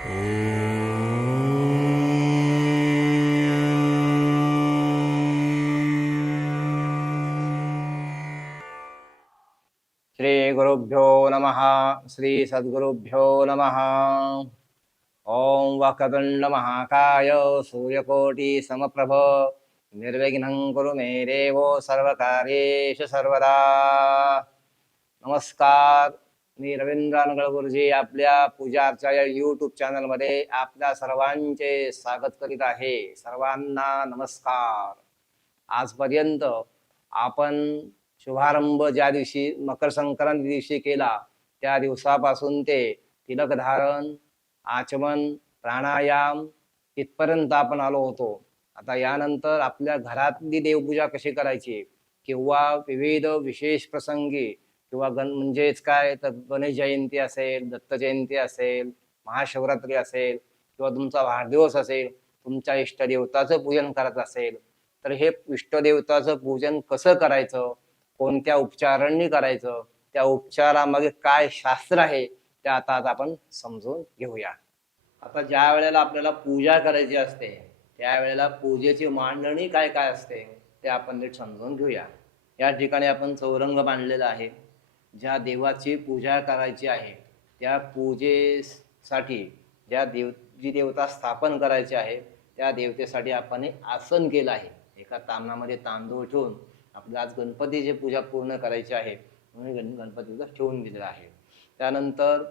श्रीगुरुभ्यो नमः श्रीसद्गुरुभ्यो नमः। ॐ वक्रतुण्डमहाकाय महाकाय सूर्यकोटि समप्रभ निर्विघ्नं कुरु मे देवो सर्वकार्येषु सर्वदा। नमस्कार। मी रवींद्र अनगळ गुरुजी आपल्या पूजा अर्चा या युट्यूब चॅनलमध्ये आपल्या सर्वांचे स्वागत करीत आहे. सर्वांना नमस्कार. आजपर्यंत आपण शुभारंभ ज्या दिवशी मकर संक्रांती दिवशी केला त्या दिवसापासून ते तिलक धारण आचमन प्राणायाम इथपर्यंत आपण आलो होतो. आता यानंतर आपल्या घरातली देवपूजा कशी करायची? किंवा विविध विशेष प्रसंगी किंवा गण म्हणजेच काय? तर गणेश जयंती असेल दत्त जयंती असेल महाशिवरात्री असेल किंवा तुमचा वाढदिवस असेल तुमच्या इष्टदेवताचं पूजन करत असेल तर हे इष्टदेवताचं पूजन कसं करायचं? कोणत्या उपचारांनी करायचं? त्या उपचारामागे काय शास्त्र आहे? ते आता आता आपण समजून घेऊया. आता ज्या वेळेला आपल्याला पूजा करायची असते त्यावेळेला पूजेची मांडणी काय काय असते ते आपण नीट समजून घेऊया. या ठिकाणी आपण चौरंग बांधलेला आहे. ज्या देवाची पूजा करायची आहे त्या पूजेसाठी ज्या देव जी देवता स्थापन करायची आहे त्या देवतेसाठी आपण आसन केलं आहे. एका तामणामध्ये तांदूळ ठेवून आपल्याला आज गणपतीची पूजा पूर्ण करायची आहे म्हणून गण गणपतीचा ठेवून दिलेलं आहे. त्यानंतर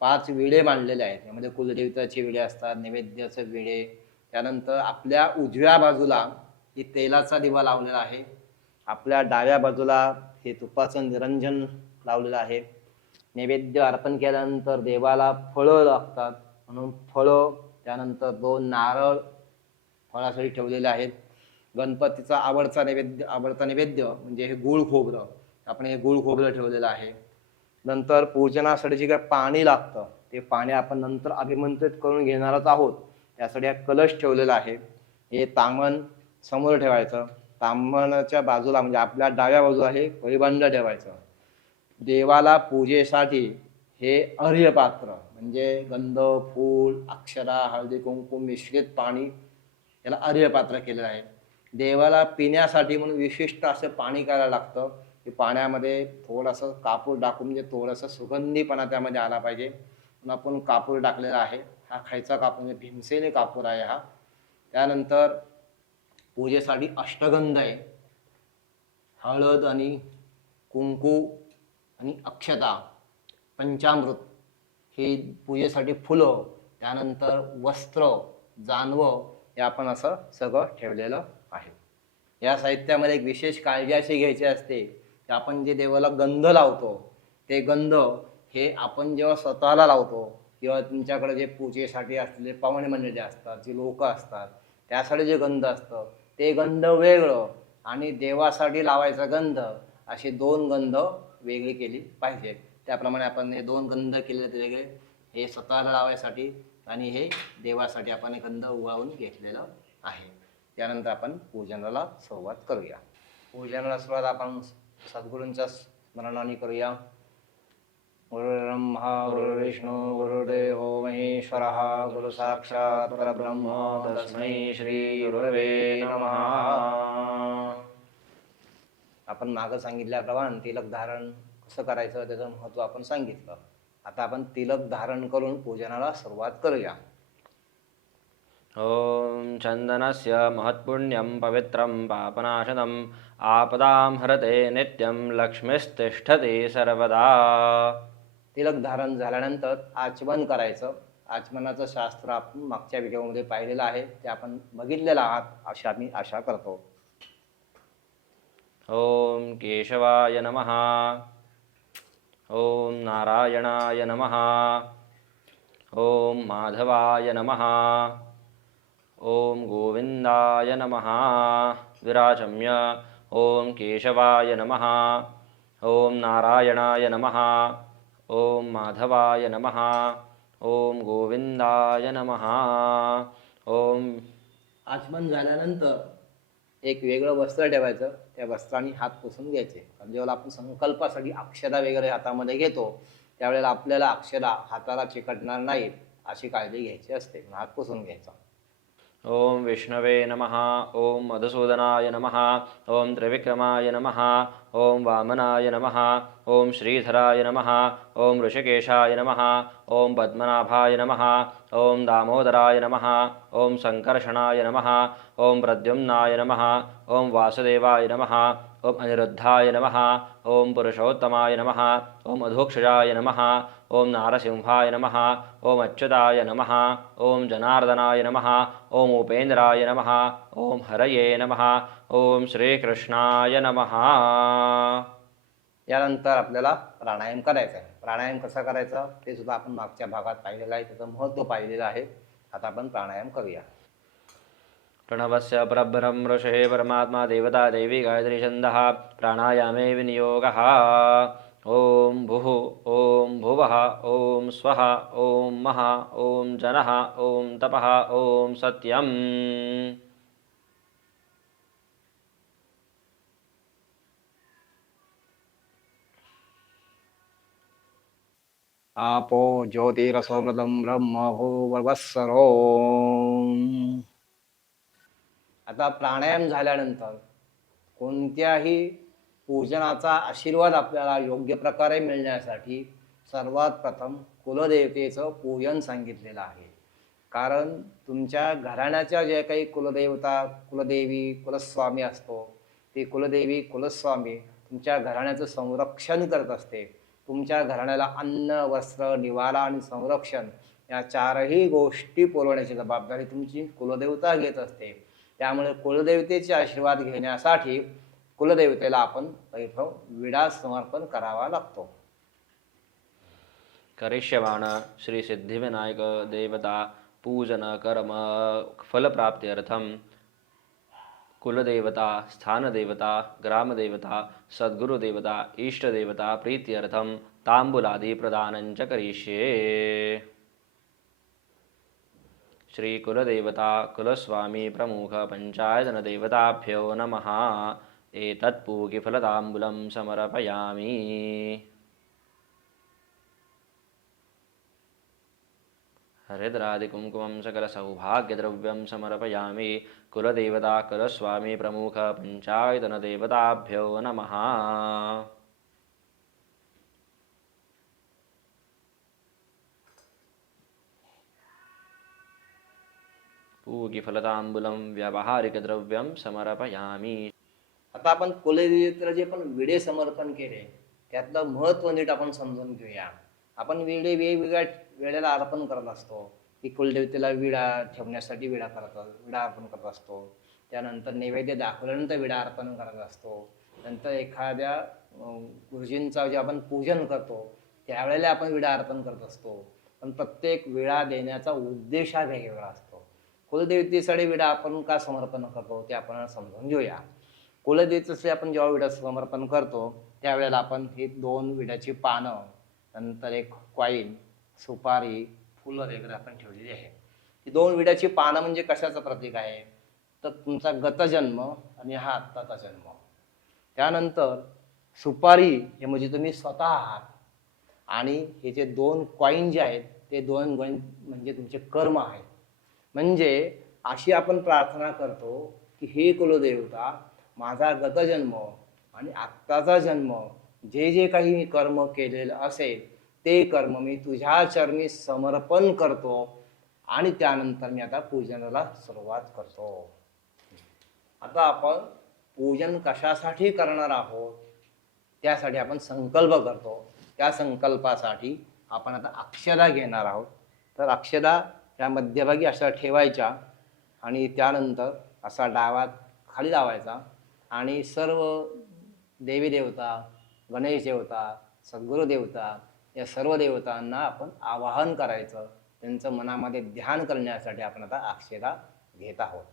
पाच विडे मांडलेले आहेत. त्यामध्ये कुलदेवताचे विडे असतात नैवेद्याचे विडे. त्यानंतर आपल्या उजव्या बाजूला ही तेलाचा दिवा लावलेला आहे आपल्या डाव्या बाजूला हे तुपाचं निरंजन लावलेलं आहे. नैवेद्य अर्पण केल्यानंतर देवाला फळं लागतात. म्हणून फळं त्यानंतर दोन नारळ फळासाठी ठेवलेले आहेत. गणपतीचा आवडता नैवेद्य आवडता नैवेद्य म्हणजे हे गुळ खोबरं. आपण हे गुळ खोबरं ठेवलेलं आहे. नंतर पूजनासाठी जे काय पाणी लागतं ते पाणी आपण नंतर अभिमंत्रित करून घेणारच आहोत. त्यासाठी हा कलश ठेवलेला आहे. हे तामण समोर ठेवायचं. ब्राह्मणाच्या बाजूला म्हणजे आपल्या डाव्या बाजूला हे परिबंध ठेवायचं. देवाला पूजेसाठी हे अर्य पात्र म्हणजे गंध फूल अक्षरा हळदी कुंकुम मिश्रित पाणी याला अर्य पात्र केलेलं आहे. देवाला पिण्यासाठी म्हणून विशिष्ट असं पाणी करायला लागतं. की पाण्यामध्ये थोडंसं कापूर टाकून म्हणजे थोडंसं सुगंधीपणा त्यामध्ये आला पाहिजे. म्हणून आपण कापूर टाकलेला आहे. हा खायचा कापूर म्हणजे भीमसेने कापूर आहे हा. त्यानंतर पूजेसाठी अष्टगंध आहे. हळद आणि कुंकू आणि अक्षता पंचामृत हे पूजेसाठी फुलं त्यानंतर वस्त्र जानवं हे आपण असं सगळं ठेवलेलं आहे. या साहित्यामध्ये एक विशेष काळजी अशी घ्यायची असते की आपण जे देवाला गंध लावतो ते गंध हे आपण जेव्हा स्वतःला लावतो किंवा तुमच्याकडे जे पूजेसाठी असलेले पाहुणे मंडळी असतात जी लोक असतात त्यासाठी जे गंध असतं ते गंध वेगळं आणि देवासाठी लावायचा गंध असे दोन गंध वेगळी केली पाहिजे. त्याप्रमाणे आपण हे दोन गंध केले वेगळे. हे स्वतःला लावायसाठी आणि हे देवासाठी आपण हे गंध उगाळून घेतलेलं आहे. त्यानंतर आपण पूजनाला सुरुवात करूया. पूजनाला सुरुवात आपण सद्गुरूंच्या स्मरणाने करूया. गुरुर्ब्रह्मा गुरुर्विष्णू गुरुदेव महेश्वरः गुरु साक्षात् परब्रह्म तस्मै श्री गुरुवे नमः. आपण मागं सांगितल्याप्रमाणे तिलक धारण कसं करायचं त्याचं महत्त्व आपण सांगितलं. आता आपण तिलक धारण करून पूजनाला सुरुवात करूया. ॐ चन्दनस्य महत्पुण्यं पवित्रं पापनाशनम् आपदां हरते नित्यं लक्ष्मीस्तिष्ठति सर्वदा. तिलक धारण झाल्यानंतर आचमन करायचं. आचमनाचं शास्त्र आपण मागच्या व्हिडिओमध्ये पाहिलेलं आहे. ते आपण बघितलेलं आहात अशा मी आशा करतो. ओम केशवाय नमः. ओम नारायणाय नमः. ओम माधवाय नमः. ओम गोविंदाय नमः. विराजम्य. ओम केशवाय नमः. ओम नारायणाय नमः. ओम माधवाय नमः। ओम गोविंदाय नमः। ओम आचमन झाल्यानंतर एक वेगळं वस्त्र ठेवायचं. त्या वस्त्राने हात पुसून घ्यायचे. कारण जेव्हा आपण संकल्पासाठी अक्षरा वगैरे हातामध्ये घेतो त्यावेळेला आपल्याला अक्षरा हाताला चिकटणार नाहीत अशी काळजी घ्यायची असते. हात पुसून घ्यायचा. ॐ विष्णवे नमः ॐ मधुसूदनाय नमः ॐ त्रिविक्रमाय नमः ॐ वामनाय नमः ॐ श्रीधराय नमः ॐ ऋषिकेशाय नमः ॐ पद्मनाभाय नमः ॐ दामोदराय नमः ॐ सङ्कर्षणाय नमः ॐ प्रद्युम्नाय नमः ॐ वासुदेवाय नमः ओम अनिरुद्धाय नमः ओम पुरुषोत्तमाय नमः ओम अधोक्षजाय नमः ओम नारसिंहाय नमः ओम अच्युताय नमः ओम जनार्दनाय नमः ओम उपेन्द्राय नमः ओम हरये नमः ओम श्रीकृष्णाय नमः। यानंतर आपल्याला प्राणायाम करायचा आहे प्राणायाम कसा करायचा? ते सुद्धा आपण मागच्या भागात पाहिलेलं आहे. त्याचं महत्त्व पाहिलेलं आहे. आता आपण प्राणायाम करूया. प्रणवस्य परब्रह्म ऋषे परमात्मा देवता देवी गायत्री छन्दः प्राणायामे विनियोगः। ॐ भुः ॐ भुवः ॐ स्वः ॐ मः ॐ जनः ॐ तपः ॐ सत्यम्। आपो ज्योतिरसोमृतं ब्रह्म भूर्वस्सरो आता प्राणायाम झाल्यानंतर कोणत्याही पूजनाचा आशीर्वाद आपल्याला योग्य प्रकारे मिळण्यासाठी सर्वात प्रथम कुलदेवतेचं पूजन सांगितलेलं आहे. कारण तुमच्या घराण्याच्या जे काही कुलदेवता कुलदेवी कुलस्वामी असतो ती कुलदेवी कुलस्वामी तुमच्या घराण्याचं संरक्षण करत असते. तुमच्या घराण्याला अन्न वस्त्र निवारा आणि संरक्षण या चारही गोष्टी पुरवण्याची जबाबदारी तुमची कुलदेवता घेत असते. त्यामुळे कुलदेवतेचे आशीर्वाद घेण्यासाठी कुलदेवतेला आपण वैभव विडा समर्पण करावा लागतो. करिष्यमाण श्री सिद्धिविनायक देवता पूजन कर्म फलप्राप्त्यर्थं कुलदेवता स्थानदेवता ग्रामदेवता सद्गुरुदेवता इष्टदेवता प्रीत्यर्थं ताम्बूलादिप्रदानञ्च करिष्ये। श्रीकुलदेवता कुलस्वामी प्रमुख पञ्चायतनदेवताभ्यो नमः। एतत्पूगिफलताम्बूलं समर्पयामि। हरिद्रादिकुङ्कुमं सकलसौभाग्यद्रव्यं समर्पयामि। कुलदेवता कुलस्वामी प्रमुख पञ्चायतनदेवताभ्यो नमः पूगिफलताम्बूलं व्यावहारिकद्रव्यं समर्पयामि। आता आपण कुलदेवतेला जे पण विडे समर्पण केले त्यातलं महत्त्व नीट आपण समजून घेऊया. आपण विडे वेगवेगळ्या वेळेला अर्पण करत असतो. की कुलदेवतेला विडा ठेवण्यासाठी विडा करत विडा अर्पण करत असतो. त्यानंतर नैवेद्य दाखवल्यानंतर विडा अर्पण करत असतो. नंतर एखाद्या गुरुजींचा जे आपण पूजन करतो त्यावेळेला आपण विडा अर्पण करत असतो. पण प्रत्येक विडा देण्याचा उद्देश हा वेगवेगळा असतो. कुलदेवतेसाठी विडा आपण का समर्पण करतो ते आपण समजून घेऊया. कुलदेवतेचे आपण जेव्हा विडा समर्पण करतो त्यावेळेला आपण हे दोन विड्याची पानं नंतर एक कॉईन सुपारी फुलं वगैरे आपण ठेवलेली आहे ही दोन विड्याची पानं म्हणजे कशाचं प्रतीक आहे? तर तुमचा गतजन्म आणि हा आत्ताचा जन्म. त्यानंतर सुपारी हे म्हणजे तुम्ही स्वतः आहात आणि हे जे दोन कॉईन जे आहेत ते दोन गण म्हणजे तुमचे कर्म आहेत. म्हणजे अशी आपण प्रार्थना करतो की हे कुलदेवता माझा गतजन्म आणि आत्ताचा जन्म जे जे काही मी कर्म केलेलं असेल ते कर्म मी तुझ्या चरणी समर्पण करतो आणि त्यानंतर मी आता पूजनाला सुरुवात करतो. आता आपण पूजन कशासाठी करणार आहोत त्यासाठी आपण संकल्प करतो. त्या संकल्पासाठी आपण आता अक्षदा घेणार आहोत. तर अक्षदा या मध्यभागी अशा ठेवायच्या आणि त्यानंतर असा डावात खाली लावायचा आणि सर्व देवी देवता गणेश देवता सद्गुरू देवता या सर्व देवतांना आपण आवाहन करायचं. त्यांचं मनामध्ये ध्यान करण्यासाठी आपण आता अक्षदा घेत आहोत.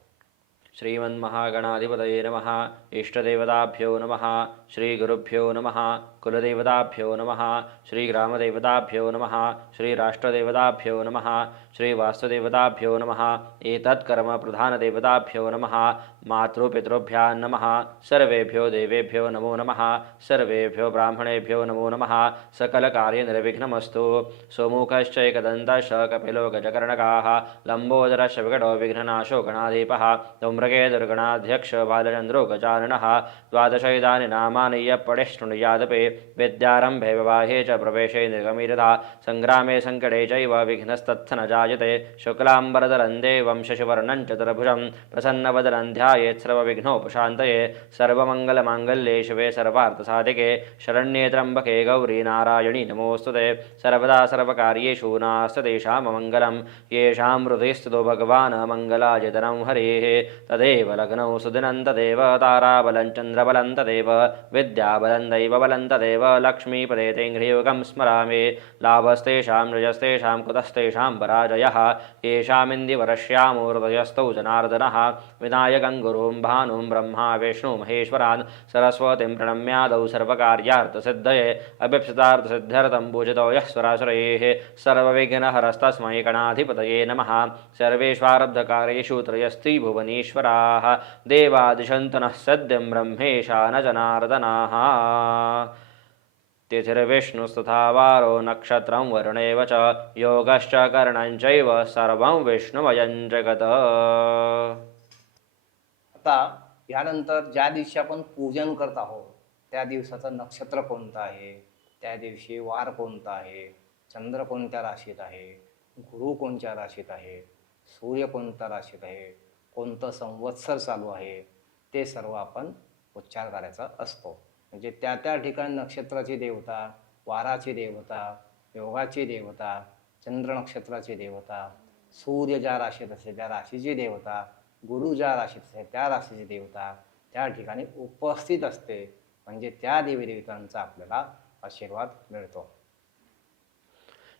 श्रीमन्महागणाधिपतये नमः। इष्टदेवताभ्यो नमः। श्रीगुरुभ्यो नमः। कुलदेवताभ्यो नमः। श्रीग्रामदेवताभ्यो नमः। श्रीराष्ट्रदेवताभ्यो नमः। श्रीवास्तुदेवताभ्यो नमः। एतत्कर्मप्रधानदेवताभ्यो नमः। मातृपितृभ्यां नमः। सर्वेभ्यो देवेभ्यो नमो नमः। सर्वेभ्यो ब्राह्मणेभ्यो नमो नमः। सकलकार्यनिर्विघ्नमस्तु। सोमुखश्चैकदन्तश्च कपिलो गजकर्णकाः लम्बोदरश्च विकटो विघ्ननाशो गणाधीपः धूम्रके दुर्गणाध्यक्ष बालचन्द्रो गजाननः द्वादशैदानि नामानि यः शृणुयादपि विद्यारम्भे विवाहे च प्रवेशे निर्गमीरता। सङ्ग्रामे सङ्कटे चैव विघ्नस्तत्थ न जायते शुक्लाम्बरदरन्दे वंशशिवर्णं चतुर्भुजं प्रसन्नवदनं ध्यायेत् सर्वविघ्नोपशान्तये सर्वमङ्गलमाङ्गल्ये शिवे सर्वार्थसाधिके शरण्ये त्र्यम्बके गौरी नारायणी नमोऽस्तु ते। सर्वदा सर्वकार्येषु नास्ति तेषां येषां हृदयस्तुतो भगवान् मङ्गलायतनं हरेः। तदेव लग्नौ सुदिनं ताराबलञ्चन्द्रबलन्तदेव ताराबलं चन्द्रबलं तदेव विद्याबलं दैवबलं लक्ष्मीपदे तेङ्घ्रियुगं स्मरामि। लाभस्तेषां रजस्तेषां कुतस्तेषां पराजयः। येषामिन्दिवरश्यामो हृदयस्तौ जनार्दनः। विनायकं गुरुं भानुं ब्रह्मा विष्णु महेश्वरान् सरस्वतीं प्रणम्यादौ सर्वकार्यार्थसिद्धये अभिप्सितार्थसिद्ध्यर्थं पूजितो यः स्वरासुरैः सर्वविघ्नहरस्तस्मै गणाधिपतये नमः। सर्वेष्वारब्धकार्येषु त्रयस्त्री भुवनेश्वराः देवादिशन्तनः सद्यं ब्रह्मेशा न जनार्दनाः। तिथिर्विष्णुस्तथा वारो नक्षत्रं वरुणेव च योगश्च करणं चैव सर्वं विष्णुमयं जगत् आता यानंतर ज्या दिवशी आपण पूजन करत आहोत त्या दिवसाचं नक्षत्र कोणतं आहे? त्या दिवशी वार कोणता आहे? चंद्र कोणत्या राशीत आहे? गुरु कोणत्या राशीत आहे? सूर्य कोणत्या राशीत आहे? कोणतं संवत्सर चालू आहे? ते सर्व आपण उच्चार करायचा असतो. म्हणजे त्या त्या ठिकाणी नक्षत्राची देवता वाराची देवता योगाची देवता चंद्र नक्षत्राची देवता सूर्य ज्या राशीत असेल त्या राशीची देवता गुरु ज्या राशीत असेल त्या राशीची देवता त्या ठिकाणी उपस्थित असते. म्हणजे त्या देवीदेवतांचा आपल्याला आशीर्वाद मिळतो.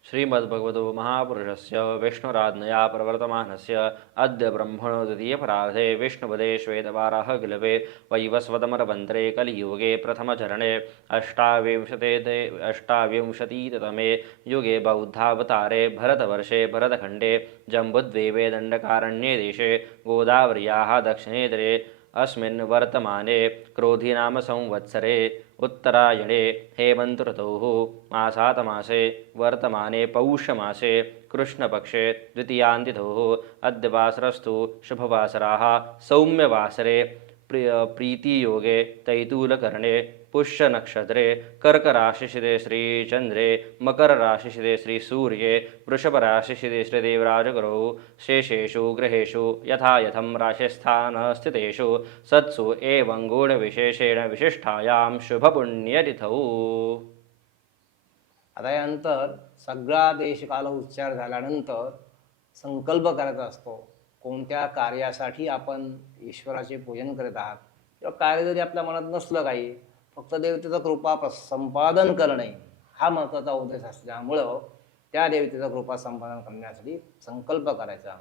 ಶ್ರೀಮದ್ಭಗವದು ಮಹಾಪುರುಷಸ್ಯ ವಿಷ್ಣುರಾಜ್ಞಯ ಪ್ರವರ್ತಮಾನಸ್ಯ. ಅದ್ಯ ಬ್ರಹ್ಮಣೋ ದ್ವಿತೀಯಪರಾಧೆ ವಿಷ್ಣುಪದೇ ಶ್ವೇತವಾರಾಹಗಿಲವೆ ವೈವಸ್ವತಮರವಂತರೆ ಕಲಿಯುಗೆ ಪ್ರಥಮಚರಣೆ ಅಷ್ಟಾವಿಂಶತೆ ಅಷ್ಟಾವಿಂಶತೀತತಮೆ. ಯುಗೆ ಬೌದ್ಧಾವತಾರೆ. ಭರತವರ್ಷೆ ಭರತಖಂಡೇ. ಜಂಬುದ್ವೀಪೆ ದಂಡಕಾರಣ್ಯೇ ದೇಶೇ. ಗೋದಾವರ್ಯಾಹ ದಕ್ಷಿಣೇತರೆ. अस्मिन् वर्तमाने क्रोधिनामसंवत्सरे उत्तरायणे हेमन्तऋतोः मासातमासे वर्तमाने पौषमासे कृष्णपक्षे द्वितीयान्तिथोः अद्यवासरस्तु शुभवासराः सौम्यवासरे प्रिय प्रीतियोगे तैतूलकर्णे पुष्यनक्षत्रे कर्कराशिशिते श्रीचन्द्रे मकरराशिशिते श्रीसूर्ये वृषभराशिशिते श्रीदेवराजगुरौ शेषेषु ग्रहेषु यथायथं राशिस्थानस्थितेषु सत्सु एवं गुणविशेषेण विशिष्टायां शुभपुण्यतिथौ। आता यानंतर सगळा देशकाल उच्चार झाल्यानंतर संकल्प करायचा असतो कोणत्या कार्यासाठी आपण ईश्वराचे पूजन करत आहात? किंवा कार्य जरी आपल्या मनात नसलं काही फक्त देवतेचा कृपा संपादन करणे हा महत्त्वाचा उद्देश असल्यामुळं त्या देवतेचा कृपा संपादन करण्यासाठी संकल्प करायचा.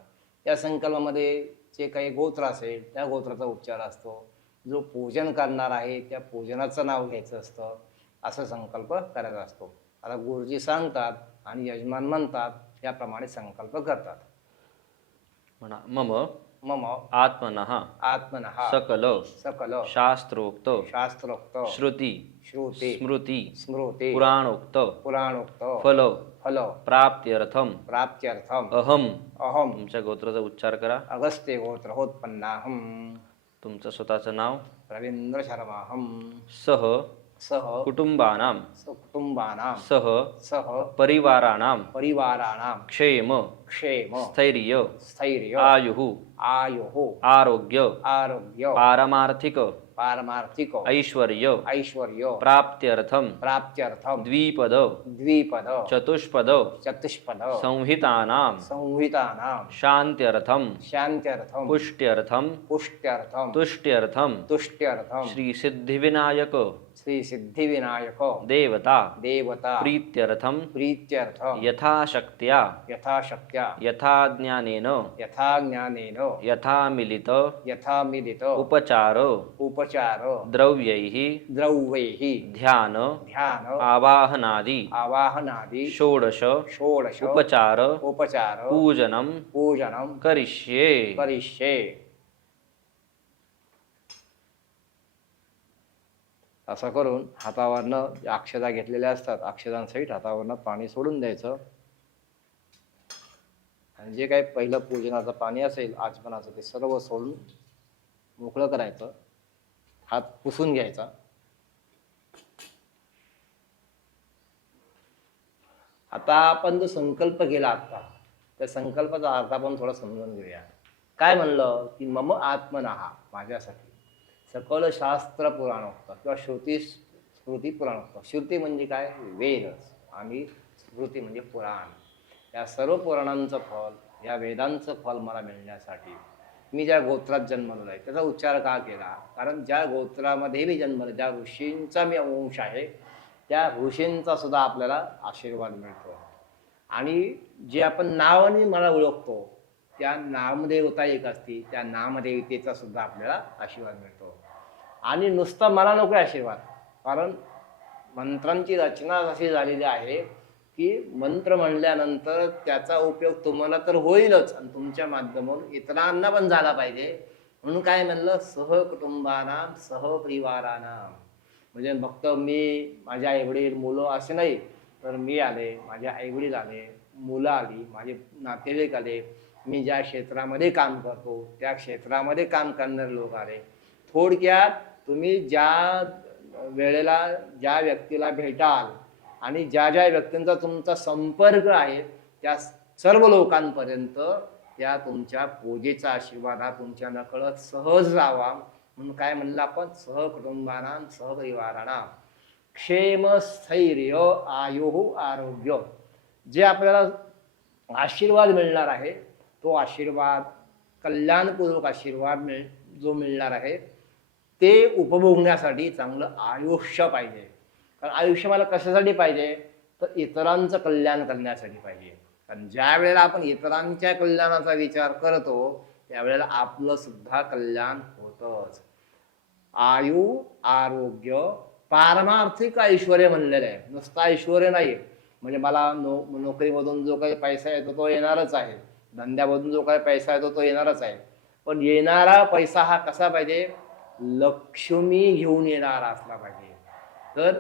या संकल्पामध्ये जे काही गोत्र असेल त्या गोत्राचा उच्चार असतो. जो पूजन करणार आहे त्या पूजनाचं नाव घ्यायचं असतं असं संकल्प करायचा असतो. आता गुरुजी सांगतात आणि यजमान म्हणतात याप्रमाणे संकल्प करतात. म्हणा मम मम आत्मनः आत्मनः सकल सकल शास्त्रोक्त शास्त्रोक्त श्रुती श्रुती स्मृती स्मृती पुराणोक्त पुराणोक्त फल फल प्राप्त्यर्थम प्राप्त्यर्थम अहम। अहम। तुमच्या गोत्राचा उच्चार करा. अगस्त्य गोत्र होत्पन्नाहम तुमचं स्वतःचं नाव? रवींद्र शर्माहम। सह सह कुटुंबानां कुटुंबानां सह सह परिवाराणां परिवाराणां क्षेम क्षेम स्थैर्य स्थैर्य आयुः आयुः आरोग्य आरोग्य पारमार्थिक पारमार्थिक ऐश्वर्य ऐश्वर्य प्राप्त्यर्थम प्राप्त्यर्थम द्विपद द्विपद चतुष्पद चतुष्पद संहितानां संहितानां शान्त्यर्थम शान्त्यर्थम पुष्ट्यर्थम पुष्ट्यर्थम तुष्ट्यर्थम तुष्ट्यर्थम श्रीसिद्धिविनायक श्री सिद्धिविनायक देवता। देवता। प्रीत्यर्थम प्रीत्यर्थ। यथाशक्त्या। यथाशक्त्या। यथा ज्ञानेन यथा ज्ञानेन यथा मिलित यथा मिलित उपचार। उपचार। द्रव्यैः। द्रव्यैः। ध्यान। ध्यान। आवाहनादि। आवाहनादि। षोडश। षोडश। उपचार। उपचार। पूजनं। पूजनं। करिष्ये। करिष्ये। असं करून हातावरनं अक्षदा अक्षता घेतलेल्या असतात अक्षदांसहित हातावरनं पाणी सोडून द्यायचं. आणि जे काही पहिलं पूजनाचं पाणी असेल आचमनाचं ते सर्व सोडून मोकळं करायचं. हात पुसून घ्यायचा. आता आपण जो संकल्प केला आता त्या संकल्पाचा अर्थ आपण थोडा समजून घेऊया. काय म्हणलं? की मम आत्मनाहा माझ्यासाठी. सकल शास्त्र पुराणोक्त किंवा श्रुती स्मृती पुराणोक्त. श्रुती म्हणजे काय? वेद आणि स्मृती म्हणजे पुराण. या सर्व पुराणांचं फल या वेदांचं फल मला मिळण्यासाठी मी ज्या गोत्रात जन्मलेलो आहे त्याचा उच्चार का केला? कारण ज्या गोत्रामध्ये मी जन्मलो ज्या ऋषींचा मी अंश आहे त्या ऋषींचा सुद्धा आपल्याला आशीर्वाद मिळतो. आणि जे आपण नावाने मला ओळखतो त्या नामदेवता एक असती त्या नामदेवतेचा सुद्धा आपल्याला आशीर्वाद मिळतो. आणि नुसता मला नको आशीर्वाद. कारण मंत्रांची रचना अशी झालेली आहे की मंत्र म्हणल्यानंतर त्याचा उपयोग तुम्हाला तर होईलच आणि तुमच्या माध्यमातून इतरांना पण झाला पाहिजे. म्हणून काय म्हणलं? सहकुटुंबानाम सहपरिवाराना. म्हणजे फक्त मी माझ्या आईवडील मुलं असे नाही तर मी आले माझे आईवडील आले मुलं आली माझे नातेवाईक आले मी ज्या क्षेत्रामध्ये काम करतो त्या क्षेत्रामध्ये काम करणारे लोक आले. थोडक्यात तुम्ही ज्या वेळेला ज्या व्यक्तीला भेटाल आणि ज्या ज्या व्यक्तींचा तुमचा संपर्क आहे त्या सर्व लोकांपर्यंत त्या तुमच्या पूजेचा आशीर्वाद हा तुमच्या नकळत सहज जावा. म्हणून काय म्हणलं आपण? सहकुटुंबाना सहपरिवारांना क्षेम स्थैर्य आयुः आरोग्य. जे आपल्याला आशीर्वाद मिळणार आहे तो आशीर्वाद कल्याणपूर्वक आशीर्वाद मिळ जो मिळणार आहे ते उपभोगण्यासाठी चांगलं आयुष्य पाहिजे. कारण आयुष्य मला कशासाठी पाहिजे? तर इतरांचं कल्याण करण्यासाठी पाहिजे. कारण ज्या वेळेला आपण इतरांच्या कल्याणाचा विचार करतो त्यावेळेला आपलं सुद्धा कल्याण होतच. आयु आरोग्य पारमार्थिक ऐश्वर म्हणलेलं आहे. नुसतं ऐश्वर नाही. म्हणजे मला नो नोकरीमधून जो काही पैसा येतो तो येणारच आहे. धंद्यामधून जो काही पैसा येतो तो येणारच आहे. पण येणारा पैसा हा कसा पाहिजे? लक्ष्मी घेऊन येणारा असला पाहिजे. तर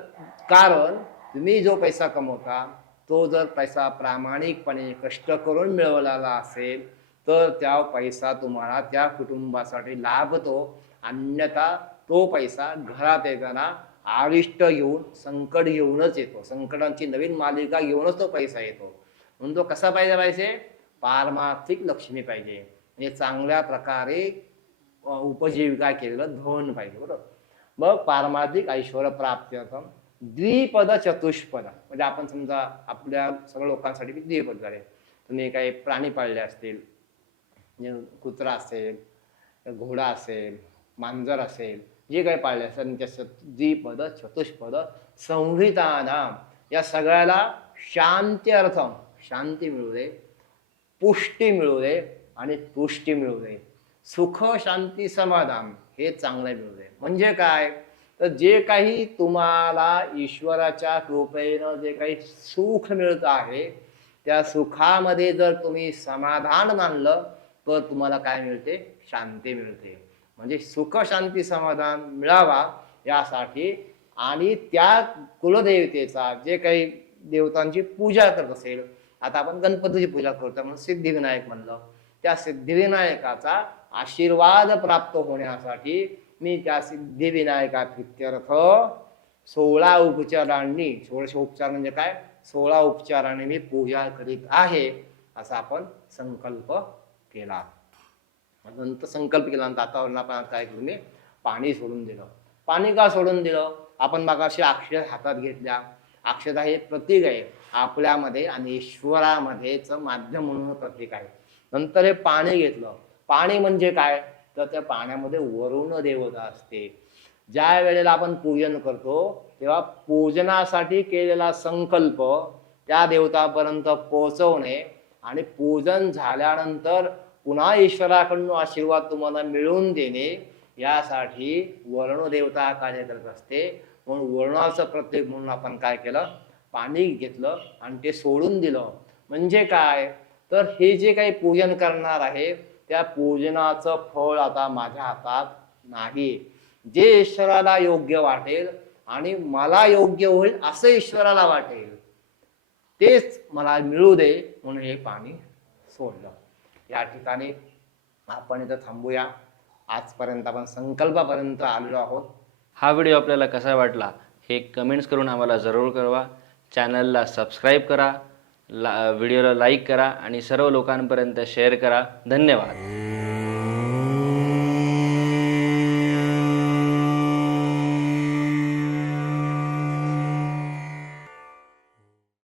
कारण तुम्ही जो पैसा कमवता तो जर पैसा प्रामाणिकपणे कष्ट करून मिळवलेला असेल तर त्या पैसा तुम्हाला त्या कुटुंबासाठी लाभतो. अन्यथा तो पैसा घरात येताना आविष्ट घेऊन संकट घेऊनच येतो. संकटांची नवीन मालिका घेऊनच तो पैसा येतो. म्हणून तो कसा पाहिजे पाहिजे? पारमार्थिक लक्ष्मी पाहिजे. म्हणजे चांगल्या प्रकारे उपजीविका केलेलं धन पाहिजे बरोबर? मग पारमार्थिक ऐश्वर प्राप्त्यर्थम द्विपद चतुष्पद. म्हणजे आपण समजा आपल्या सगळ्या लोकांसाठी मी द्विपद झाले. तुम्ही काही प्राणी पाळले असतील म्हणजे कुत्रा असेल घोडा असेल मांजर असेल जे काही पाळले असेल आणि त्या द्विपद चतुष्पद संहितानाम या सगळ्याला शांती अर्थ शांती मिळू दे पुष्टी मिळू दे आणि तुष्टी मिळू दे. सुख शांती समाधान हे चांगलं मिळू दे म्हणजे काय? तर जे काही तुम्हाला ईश्वराच्या कृपेनं जे काही सुख मिळत आहे त्या सुखामध्ये जर तुम्ही समाधान मानलं तर तुम्हाला काय मिळते? शांती मिळते. म्हणजे सुख शांती समाधान मिळावा यासाठी आणि त्या कुलदेवतेचा जे काही देवतांची पूजा करत असेल आता आपण गणपतीची पूजा करतो म्हणून सिद्धिविनायक म्हणलं. त्या सिद्धिविनायकाचा आशीर्वाद प्राप्त होण्यासाठी मी त्या सिद्धिविनायका प्रित्यर्थ सोळा उपचारांनी सोळाशे उपचार म्हणजे काय? सोळा उपचाराने मी पूजा करीत आहे असा आपण संकल्प केला. नंतर संकल्प केला. नंतर आता आपण काय करून पाणी सोडून दिलं. पाणी का सोडून दिलं? आपण मगाशी अक्षर हातात घेतल्या. अक्षता हे प्रतीक आहे. आपल्यामध्ये आणि ईश्वरामध्येच माध्यम म्हणून प्रतीक आहे. नंतर हे पाणी घेतलं. पाणी म्हणजे काय? तर त्या पाण्यामध्ये वरुण देवता असते. ज्या वेळेला आपण पूजन करतो तेव्हा पूजनासाठी केलेला संकल्प त्या देवतापर्यंत पोहोचवणे आणि पूजन झाल्यानंतर पुन्हा ईश्वराकडून आशीर्वाद तुम्हाला मिळवून देणे यासाठी वर्णदेवता कार्य करत असते. म्हणून वर्णाचं प्रत्येक म्हणून आपण काय केलं? पाणी घेतलं आणि ते सोडून दिलं. म्हणजे काय? तर हे जे काही पूजन करणार आहे त्या पूजनाचं फळ आता माझ्या हातात नाही. जे ईश्वराला योग्य वाटेल आणि मला योग्य होईल असं ईश्वराला वाटेल तेच मला मिळू दे म्हणून हे पाणी सोडलं. या ठिकाणी आपण इथं थांबूया. आजपर्यंत आपण संकल्पापर्यंत आलेलो आहोत. हा व्हिडिओ आपल्याला कसा वाटला हे कमेंट्स करून आम्हाला जरूर कळवा. चॅनलला सबस्क्राईब करा. ला व्हिडिओला लाईक करा आणि सर्व लोकांपर्यंत शेअर करा. धन्यवाद.